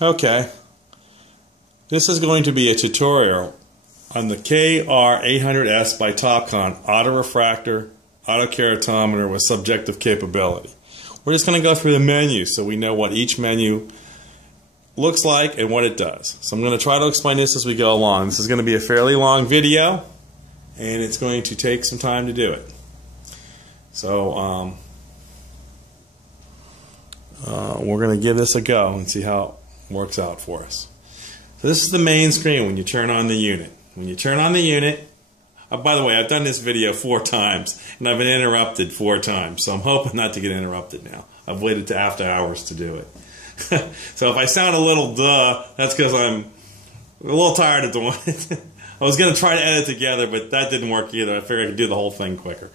Okay, this is going to be a tutorial on the KR800S by Topcon Autorefractor Keratometer with subjective capability. We're just going to go through the menu so we know what each menu looks like and what it does. So I'm going to try to explain this as we go along. This is going to be a fairly long video and it's going to take some time to do it. So we're going to give this a go and see how it works out for us. So this is the main screen when you turn on the unit. When you turn on the unit, by the way, I've done this video 4 times and I've been interrupted 4 times, so I'm hoping not to get interrupted now. I've waited to after hours to do it. So if I sound a little duh, that's because I'm a little tired of doing it. I was going to try to edit together, but that didn't work either. I figured I could do the whole thing quicker.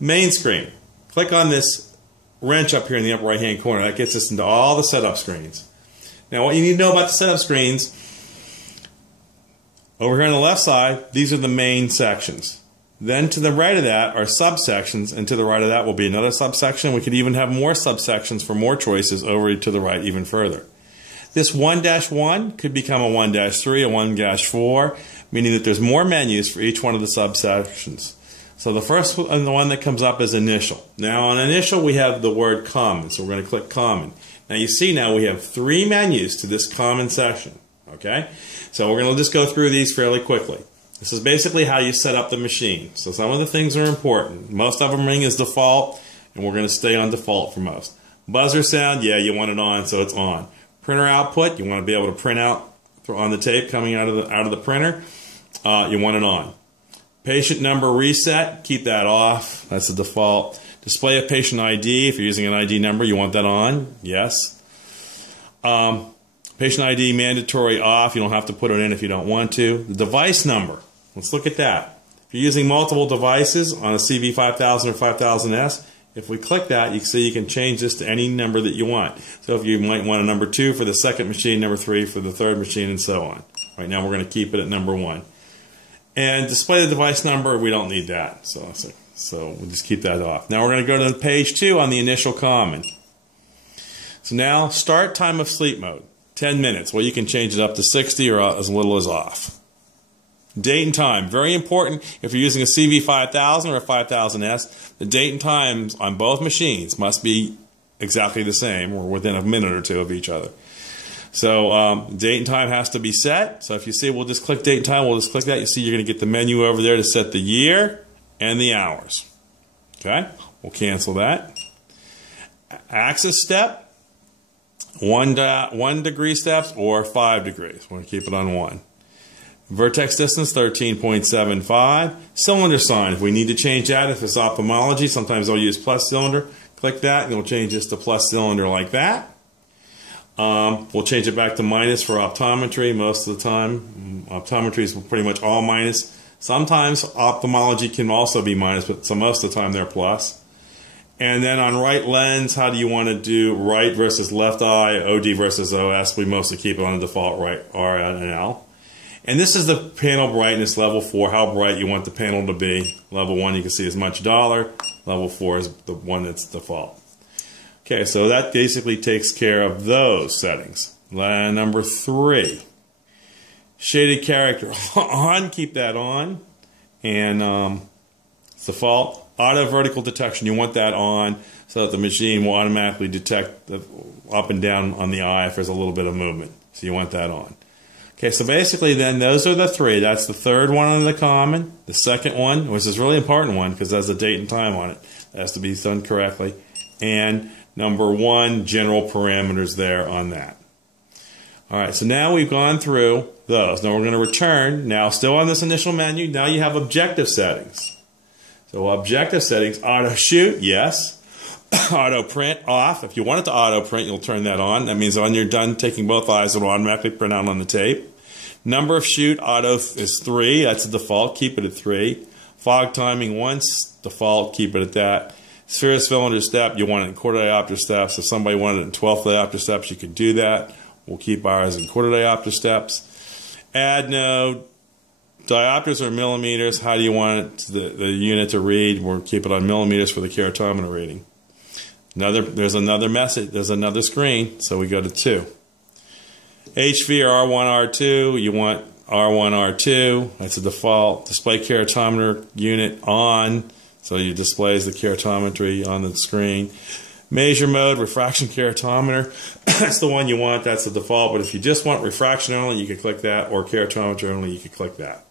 Main screen. Click on this wrench up here in the upper right hand corner. That gets us into all the setup screens. Now what you need to know about the setup screens, over here on the left side, these are the main sections. Then to the right of that are subsections, and to the right of that will be another subsection. We could even have more subsections for more choices over to the right even further. This 1-1 could become a 1-3, a 1-4, meaning that there's more menus for each one of the subsections. So the first one, the one that comes up is initial. Now on initial we have the word common, so we're going to click common. Now you see now we have 3 menus to this common section. Okay, so we're going to just go through these fairly quickly. This is basically how you set up the machine. So some of the things are important. Most of them ring as default, and we're going to stay on default for most. Buzzer sound, yeah, you want it on, so it's on. Printer output, you want to be able to print out on the tape coming out of the printer. You want it on. Patient number reset, keep that off. That's the default. Display of patient ID, if you're using an ID number, you want that on. Yes. Patient ID mandatory off. You don't have to put it in if you don't want to. The device number. Let's look at that. If you're using multiple devices on a CV5000 or 5000S, if we click that, you can see you can change this to any number that you want. So if you might want a number 2 for the second machine, number 3 for the third machine, and so on. Right now we're going to keep it at number 1. And display the device number, we don't need that. So we'll just keep that off. Now we're going to go to page 2 on the initial common. So now start time of sleep mode. 10 minutes. Well, you can change it up to 60 or as little as off. Date and time. Very important if you're using a CV5000 or a 5000S. The date and times on both machines must be exactly the same or within a minute or 2 of each other. So date and time has to be set. So if you see, we'll just click date and time. We'll just click that. You see you're going to get the menu over there to set the year and the hours. Okay? We'll cancel that. Axis step. 1 degree steps or 5 degrees. We're going to keep it on 1. Vertex distance 13.75. Cylinder sign. If we need to change that, if it's ophthalmology, sometimes they'll use plus cylinder. Click that and it'll change this to plus cylinder like that. We'll change it back to minus for optometry most of the time. Optometry is pretty much all minus. Sometimes ophthalmology can also be minus, but so most of the time they're plus. And then on right lens, how do you want to do right versus left eye, OD versus OS? We mostly keep it on the default right R and L. And this is the panel brightness, level 4, how bright you want the panel to be. Level 1 you can see as much dollar. Level 4 is the one that's default. Okay, so that basically takes care of those settings. Number 3, shaded character on, keep that on. And it's default. Auto vertical detection, you want that on so that the machine will automatically detect the up and down on the eye if there's a little bit of movement. So you want that on. Okay, so basically then those are the 3. That's the third one on the common. The second one, which is a really important one because it has a date and time on it. It has to be done correctly. And number 1, general parameters there on that. Alright, so now we've gone through those. Now we're going to return. Now still on this initial menu, now you have objective settings. So objective settings, auto shoot, yes. Auto print, off. If you want it to auto print, you'll turn that on. That means when you're done taking both eyes, it will automatically print out on the tape. Number of shoot, auto is 3. That's the default. Keep it at 3. Fog timing once, default. Keep it at that. Sphere cylinder step, you want it in quarter diopter steps. If somebody wanted it in 12th diopter steps, you could do that. We'll keep ours in quarter diopter steps. Add node. Diopters or millimeters, how do you want it the unit to read? We'll keep it on millimeters for the keratometer reading. There's another message, there's another screen, so we go to 2. HV or R1, R2, you want R1, R2. That's the default. Display keratometer unit on, so it displays the keratometry on the screen. Measure mode, refraction keratometer. That's the one you want. That's the default. But if you just want refraction only, you can click that, or keratometer only, you can click that.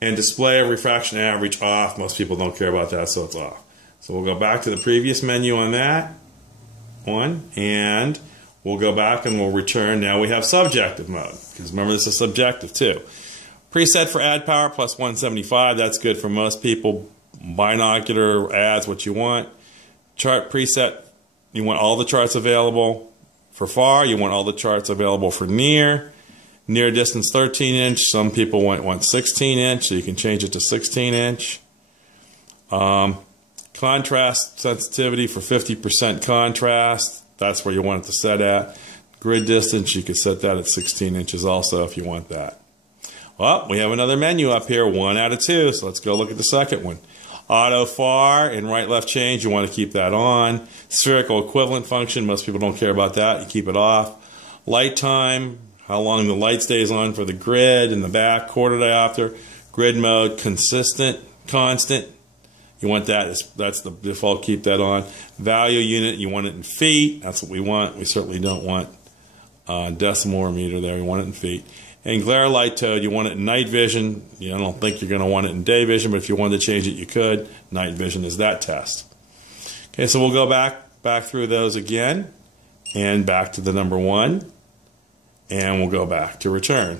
And display a refraction average off. Most people don't care about that, so it's off. So we'll go back to the previous menu on that one, and we'll go back and we'll return. Now we have subjective mode, because remember this is subjective too. Preset for add power plus 175. That's good for most people. Binocular adds what you want. Chart preset, you want all the charts available. For far, you want all the charts available for near. Near distance 13 inch. Some people want 16 inch, so you can change it to 16 inch. Contrast sensitivity for 50% contrast. That's where you want it to set at. Grid distance, you can set that at 16 inches also if you want that. Well, we have another menu up here, 1 out of 2, so let's go look at the second one. Auto far and right left change, you want to keep that on. Spherical equivalent function, most people don't care about that, you keep it off. Light time, how long the light stays on for the grid in the back, quarter diopter. Grid mode, constant, you want that, that's the default, keep that on. Value unit, you want it in feet, that's what we want. We certainly don't want decimal or meter there, we want it in feet. And glare light tone, you want it in night vision. I don't think you're going to want it in day vision, but if you wanted to change it, you could. Night vision is that test. Okay, so we'll go back through those again, and back to the number 1, and we'll go back to return.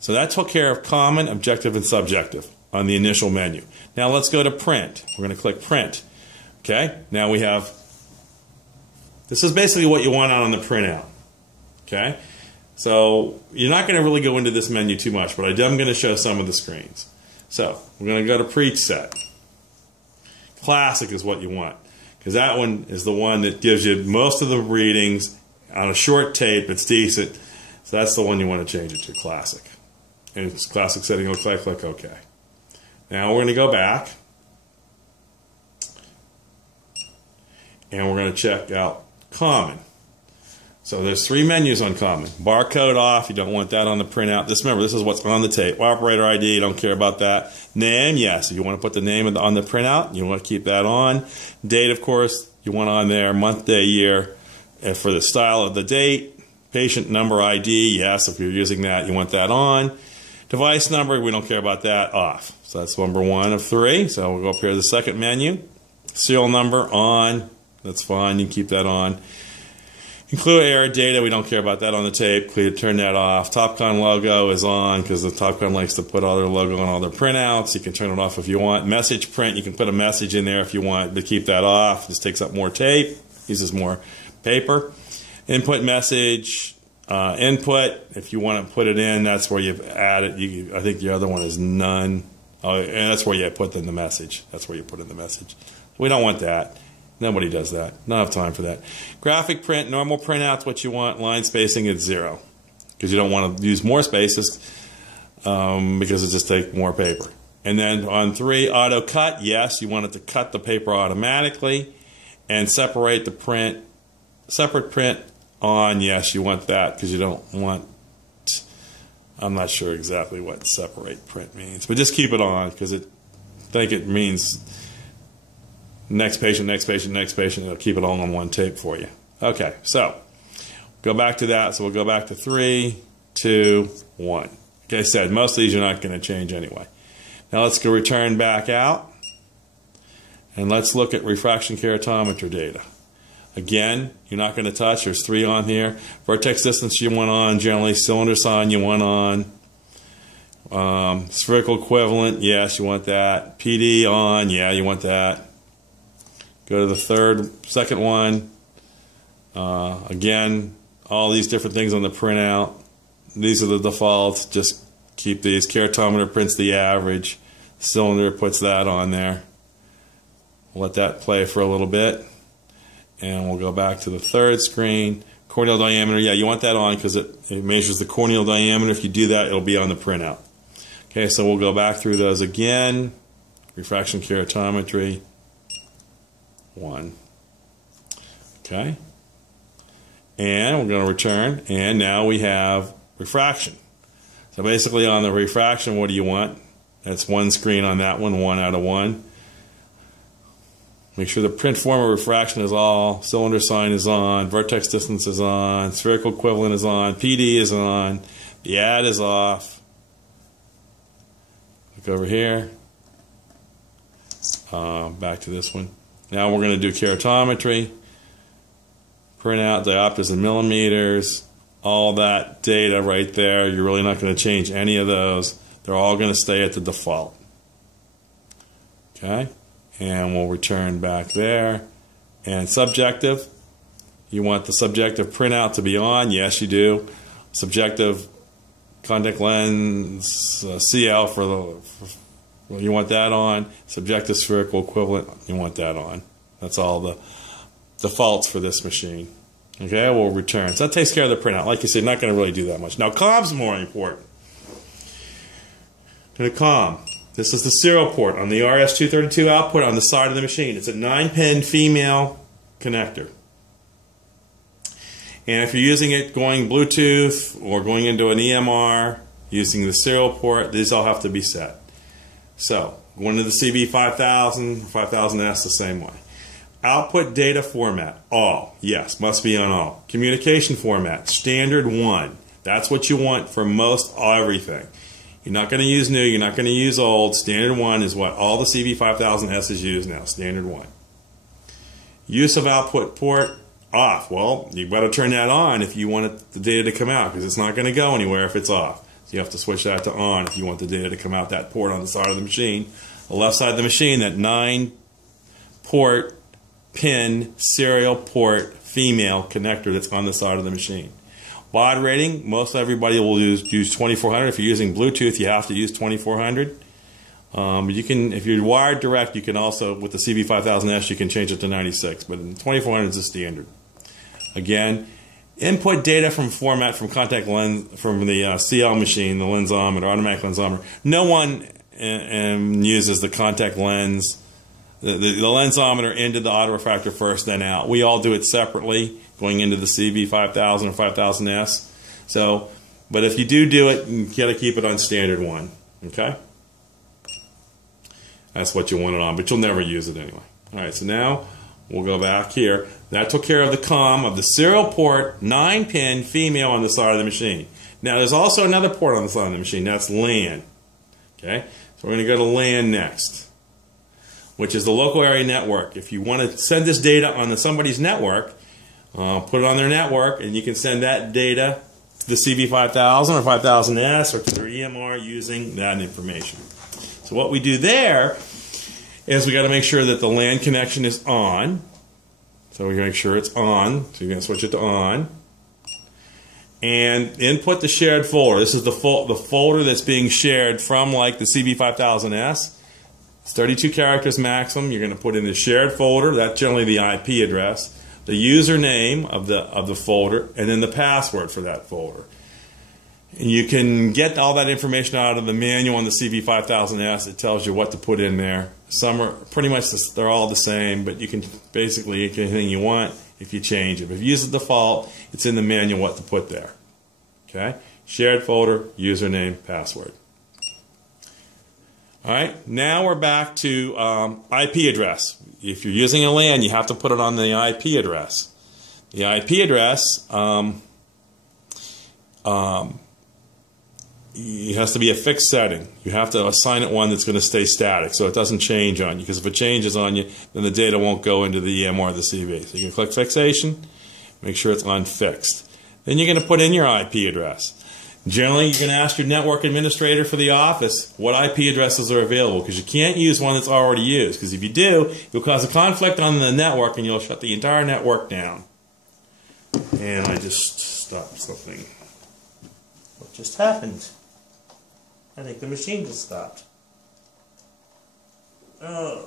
So that took care of common, objective, and subjective on the initial menu. Now let's go to print. We're going to click print. Okay, now we have, this is basically what you want out on the printout. Okay. So you're not going to really go into this menu too much, but I am going to show some of the screens. So we're going to go to preset. Classic is what you want, because that one is the one that gives you most of the readings on a short tape. It's decent, so that's the one you want to change it to, classic. And it's classic setting. Looks like click OK. Now we're going to go back, and we're going to check out common. So there's 3 menus on common. Barcode off, you don't want that on the printout. Remember, this is what's on the tape. Operator ID, you don't care about that. Name, yes, if you want to put the name on the printout, you want to keep that on. Date, of course, you want on there, month, day, year. And for the style of the date, patient number ID, yes, if you're using that, you want that on. Device number, we don't care about that, off. So that's number 1 of 3. So we'll go up here to the second menu. Serial number, on. That's fine, you can keep that on. Include error data, we don't care about that on the tape. Turn that off. Topcon logo is on, because the Topcon likes to put all their logo on all their printouts. You can turn it off if you want. Message print, you can put a message in there if you want, but keep that off. This takes up more tape, uses more paper. Input message, input, if you want to put it in, that's where you add it. I think the other one is none. Oh, and that's where you put in the message. That's where you put in the message. We don't want that. Nobody does that. Not enough time for that. Graphic print, normal printout's what you want. Line spacing is 0, because you don't want to use more spaces, because it just takes more paper. And then on 3, auto cut, yes, you want it to cut the paper automatically. And separate the print, separate print on, yes, you want that, because you don't want, I'm not sure exactly what separate print means, but just keep it on, because I think it means next patient, next patient, next patient. It'll keep it all on one tape for you. Okay, so go back to that. So we'll go back to 3, 2, 1. Like I said, most of these you're not going to change anyway. Now let's go return back out, and let's look at refraction keratometer data. Again, you're not going to touch. There's 3 on here. Vertex distance you want on. Generally, cylinder sign you want on. Spherical equivalent, yes, you want that. PD on, yeah, you want that. Go to the second one. Again, all these different things on the printout. These are the defaults. Just keep these. Keratometer prints the average. Cylinder puts that on there. We'll let that play for a little bit. And we'll go back to the third screen. Corneal diameter, yeah, you want that on because it measures the corneal diameter. If you do that, it'll be on the printout. Okay, so we'll go back through those again. Refraction keratometry. 1. Okay. And we're going to return, and now we have refraction. So basically on the refraction, what do you want? That's one screen on that one, 1 out of 1. Make sure the print form of refraction is all, cylinder sign is on, vertex distance is on, spherical equivalent is on, PD is on, the add is off. Look over here. Back to this one. Now we're going to do keratometry. Print out diopters and millimeters. All that data right there. You're really not going to change any of those. They're all going to stay at the default. Okay? And we'll return back there. And subjective. You want the subjective printout to be on? Yes, you do. Subjective contact lens CL you want that on. Subjective spherical equivalent, you want that on. That's all the defaults for this machine. Okay, we'll return. So that takes care of the printout. Like you said, not going to really do that much. Now, COM's more important. To the COM. This is the serial port on the RS-232 output on the side of the machine. It's a 9-pin female connector. And if you're using it going Bluetooth or going into an EMR using the serial port, these all have to be set. So, going to the CB5000, 5000S the same way. Output data format, all. Yes, must be on all. Communication format, standard 1. That's what you want for most everything. You're not going to use new, you're not going to use old. Standard 1 is what all the CB5000S's use now, standard 1. Use of output port, off. Well, you better turn that on if you want the data to come out, because it's not going to go anywhere if it's off. So you have to switch that to on if you want the data to come out that port on the side of the machine. The left side of the machine, that 9-port pin serial port female connector that's on the side of the machine. Baud rating, most everybody will use 2400. If you're using Bluetooth, you have to use 2400. You can, if you're wired direct, you can also, with the CB5000S, you can change it to 96, but 2400 is the standard. Again, input data from format from contact lens from the CL machine, the lensometer, automatic lensometer. No one uses the contact lens, the lensometer into the autorefractor first, then out. We all do it separately, going into the CB5000 or 5000S. So, but if you do it, you got to keep it on standard 1. Okay, that's what you want it on, but you'll never use it anyway. All right, so now we'll go back here. That took care of the COM of the serial port, 9-pin female on the side of the machine. Now there's also another port on the side of the machine. That's LAN. Okay, so we're going to go to LAN next, which is the local area network. If you want to send this data on somebody's network, put it on their network, and you can send that data to the CB5000 or 5000S or to their EMR using that information. So what we do there is we got to make sure that the LAN connection is on. So we're going to make sure it's on. So you're going to switch it to on. And input the shared folder. This is the folder that's being shared from like the CB5000S. It's 32 characters maximum. You're going to put in the shared folder. That's generally the IP address, the username of the folder, and then the password for that folder. And you can get all that information out of the manual on the CB5000S. It tells you what to put in there. Some are pretty much, they're all the same, but you can basically get anything you want if you change it. If you use the default, it's in the manual what to put there. Okay? Shared folder, username, password. All right, now we're back to IP address. If you're using a LAN, you have to put it on the IP address. The IP address it has to be a fixed setting. You have to assign it one that's going to stay static so it doesn't change on you, because if it changes on you, then the data won't go into the EMR or the CV. So you can click fixation, make sure it's on fixed. Then you're going to put in your IP address. Generally, you can ask your network administrator for the office what IP addresses are available, because you can't use one that's already used, because if you do, you'll cause a conflict on the network and you'll shut the entire network down. And I just stopped something. What just happened? I think the machine just stopped. Oh,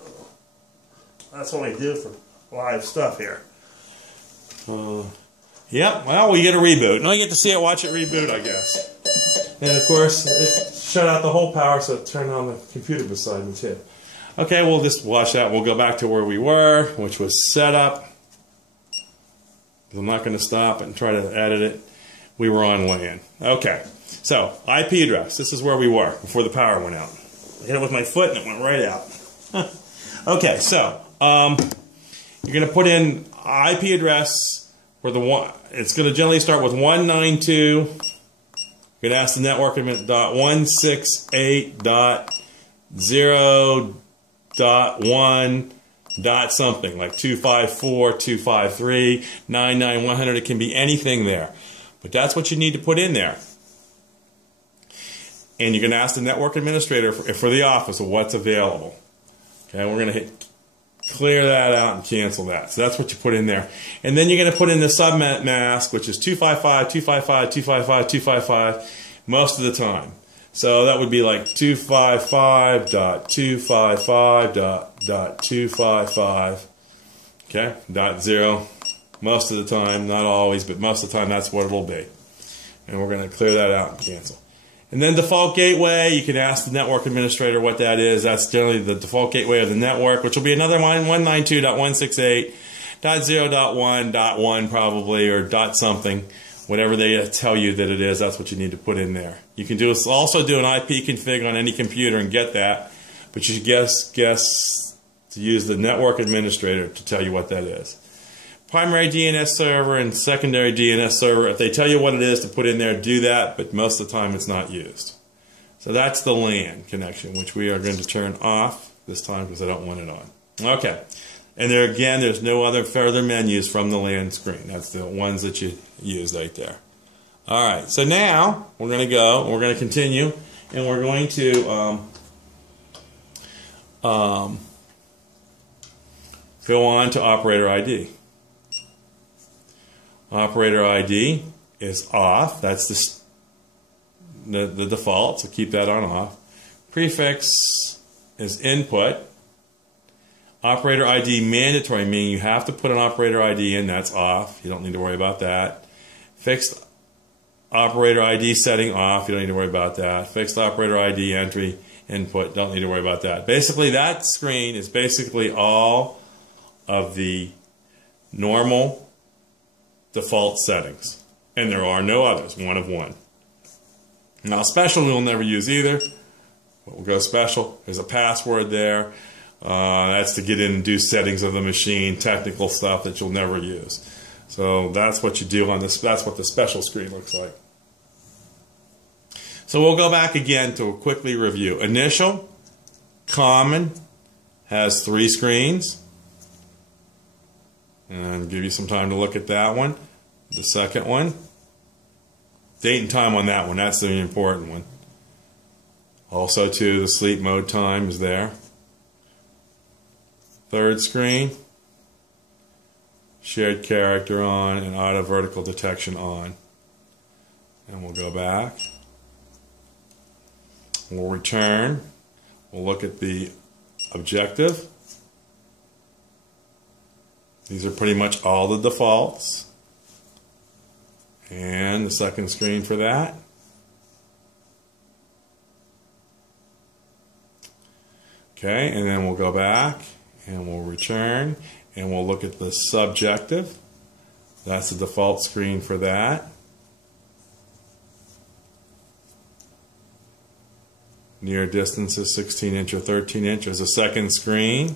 that's what I do for live stuff here. Yep, well, we get a reboot. Now you get to see it, watch it reboot, I guess. And of course, it shut out the whole power, so it turned on the computer beside me too. Okay, we'll just watch that. We'll go back to where we were, which was setup. I'm not going to stop and try to edit it. We were on LAN. Okay, so IP address. This is where we were before the power went out. I hit it with my foot and it went right out. Okay, so you're going to put in IP address where the one. It's going to generally start with 192. You're going to ask the network admin .168.0.1 dot something like 254, 253, 99, 100. It can be anything there, but that's what you need to put in there. And you're going to ask the network administrator for the office of what's available. Okay, we're going to hit clear that out and cancel that. So that's what you put in there. And then you're going to put in the submask, which is 255, 255, 255, 255 most of the time. So that would be like 255.255.255. Okay, .0 most of the time, not always, but most of the time that's what it'll be. And we're going to clear that out and cancel. And then default gateway, you can ask the network administrator what that is. That's generally the default gateway of the network, which will be another one, 192.168.0.1.1 probably, or dot something. Whatever they tell you that it is, that's what you need to put in there. You can also do an IP config on any computer and get that, but you should guess to use the network administrator to tell you what that is. Primary DNS server and secondary DNS server, if they tell you what it is to put in there, do that, but most of the time it's not used. So that's the LAN connection, which we are going to turn off this time because I don't want it on. Okay. And there again, there's no other further menus from the LAN screen. That's the ones that you use right there. All right, so now we're going to go, we're going to continue, and we're going to go on to operator ID. Operator ID is off. That's the default, so keep that on off. Prefix is input. Operator ID mandatory, meaning you have to put an operator ID in. That's off. You don't need to worry about that. Fixed operator ID setting off. You don't need to worry about that. Fixed operator ID entry input. Don't need to worry about that. Basically, that screen is basically all of the normal default settings, and there are no others, one of one. Now special we'll never use either, but we'll go special. There's a password there. That's to get in and do settings of the machine, technical stuff that you'll never use. So that's what you do on this. That's what the special screen looks like. So we'll go back again to quickly review. Initial, common, has 3 screens. And give you some time to look at that one. The second one, date and time on that one, that's the important one. Also too, the sleep mode time is there. Third screen, shared character on and auto vertical detection on. And we'll go back. We'll return. We'll look at the objective. These are pretty much all the defaults. And the second screen for that. Okay, and then we'll go back and we'll return and we'll look at the subjective. That's the default screen for that. Near distance is 16 inch or 13 inch. There's a second screen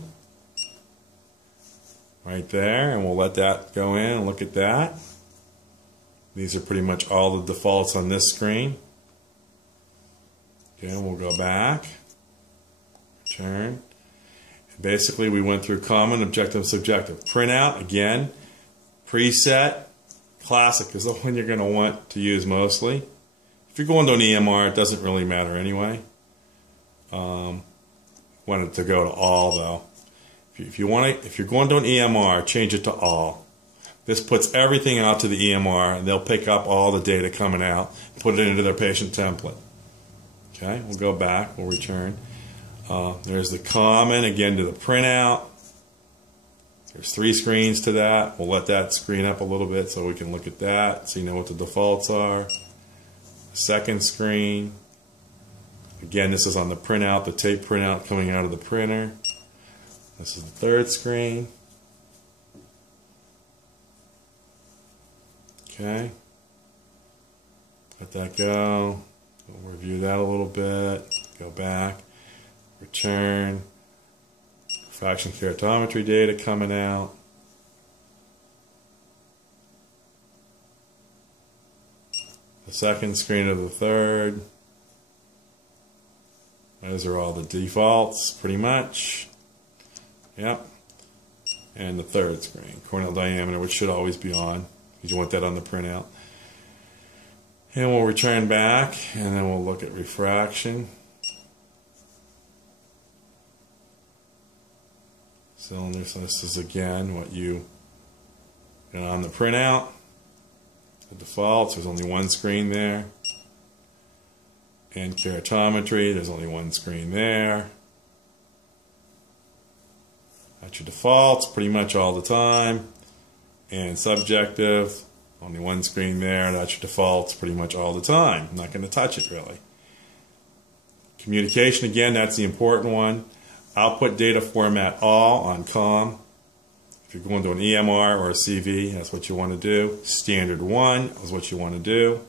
right there, and we'll let that go in and look at that. These are pretty much all the defaults on this screen. Okay, we'll go back, return. And basically, we went through common, objective, subjective. Printout, again, preset, classic is the one you're going to want to use mostly. If you're going to an EMR, it doesn't really matter anyway. Want it to go to all though. If you're going to an EMR, change it to all. This puts everything out to the EMR, and they'll pick up all the data coming out, put it into their patient template. Okay, we'll go back, we'll return. There's the common, again to the printout. There's 3 screens to that. We'll let that screen up a little bit so we can look at that, so you know what the defaults are. Second screen. Again, this is on the printout, the tape printout coming out of the printer. This is the third screen. Okay. Let that go. We'll review that a little bit. Go back. Return. Refraction keratometry data coming out. The second screen of the third. Those are all the defaults, pretty much. Yep. And the third screen, corneal diameter, which should always be on, because you want that on the printout. And we'll return back, and then we'll look at refraction. Cylinder, so this is again what you got on the printout. The defaults, there's only one screen there. And keratometry, there's only one screen there. That's your defaults pretty much all the time. And subjective, only one screen there. That's your defaults pretty much all the time. I'm not going to touch it really. Communication, again, that's the important one. Output data format all on COM. If you're going to an EMR or a CV, that's what you want to do. Standard 1 is what you want to do.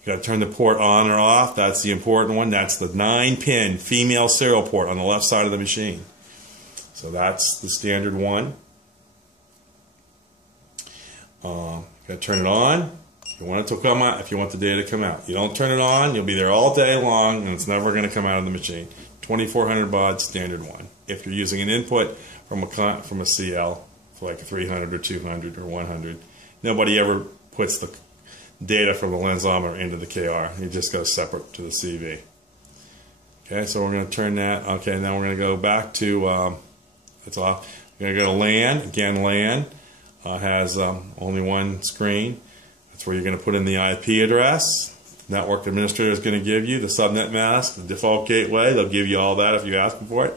You got to turn the port on or off. That's the important one. That's the 9-pin female serial port on the left side of the machine. So that's the standard one. You got to turn it on. You want it to come out if you want the data to come out. You don't turn it on, you'll be there all day long, and it's never going to come out of the machine. 2400 baud, standard one. If you're using an input from a CL for like a 300 or 200 or 100, nobody ever puts the data from the lensometer into the KR. It just goes separate to the CV. Okay, so we're going to turn that. Okay, now we're going to go back to, it's off. We're going to go to LAN. Again, LAN has only one screen. That's where you're going to put in the IP address. Network administrator is going to give you the subnet mask, the default gateway. They'll give you all that if you ask them for it.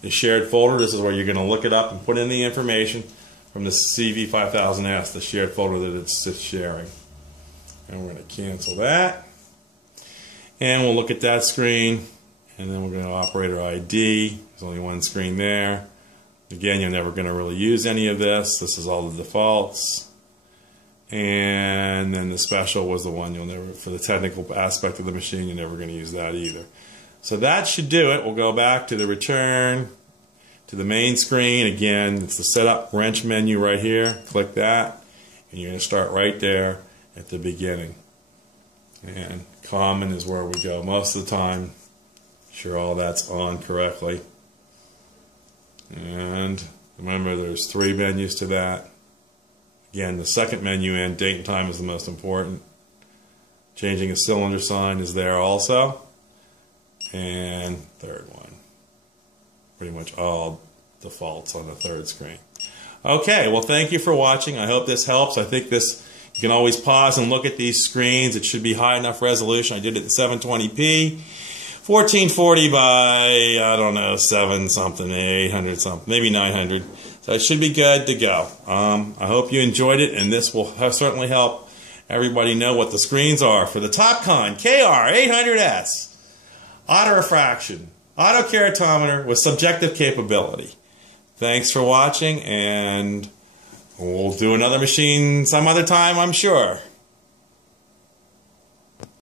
The shared folder, this is where you're going to look it up and put in the information from the CV5000S, the shared folder that it's sharing. And we're going to cancel that. And we'll look at that screen. And then we're going to operator ID. There's only one screen there. Again, you're never going to really use any of this. This is all the defaults. And then the special was the one you'll never, for the technical aspect of the machine, you're never going to use that either. So that should do it. We'll go back to the return, to the main screen. Again, it's the setup wrench menu right here. Click that, and you're going to start right there at the beginning. And common is where we go most of the time. Sure all that's on correctly. And remember, there's 3 menus to that. Again, the second menu in, date and time, is the most important. Changing a cylinder sign is there also. And third one. Pretty much all defaults on the third screen. Okay, well, thank you for watching. I hope this helps. I think this, you can always pause and look at these screens. It should be high enough resolution. I did it in 720p. 1440 by, I don't know, 7 something, 800 something, maybe 900. So it should be good to go. I hope you enjoyed it, and this will certainly help everybody know what the screens are for the Topcon KR800S. Autorefraction, Auto-Keratometer with subjective capability. Thanks for watching, and we'll do another machine some other time, I'm sure.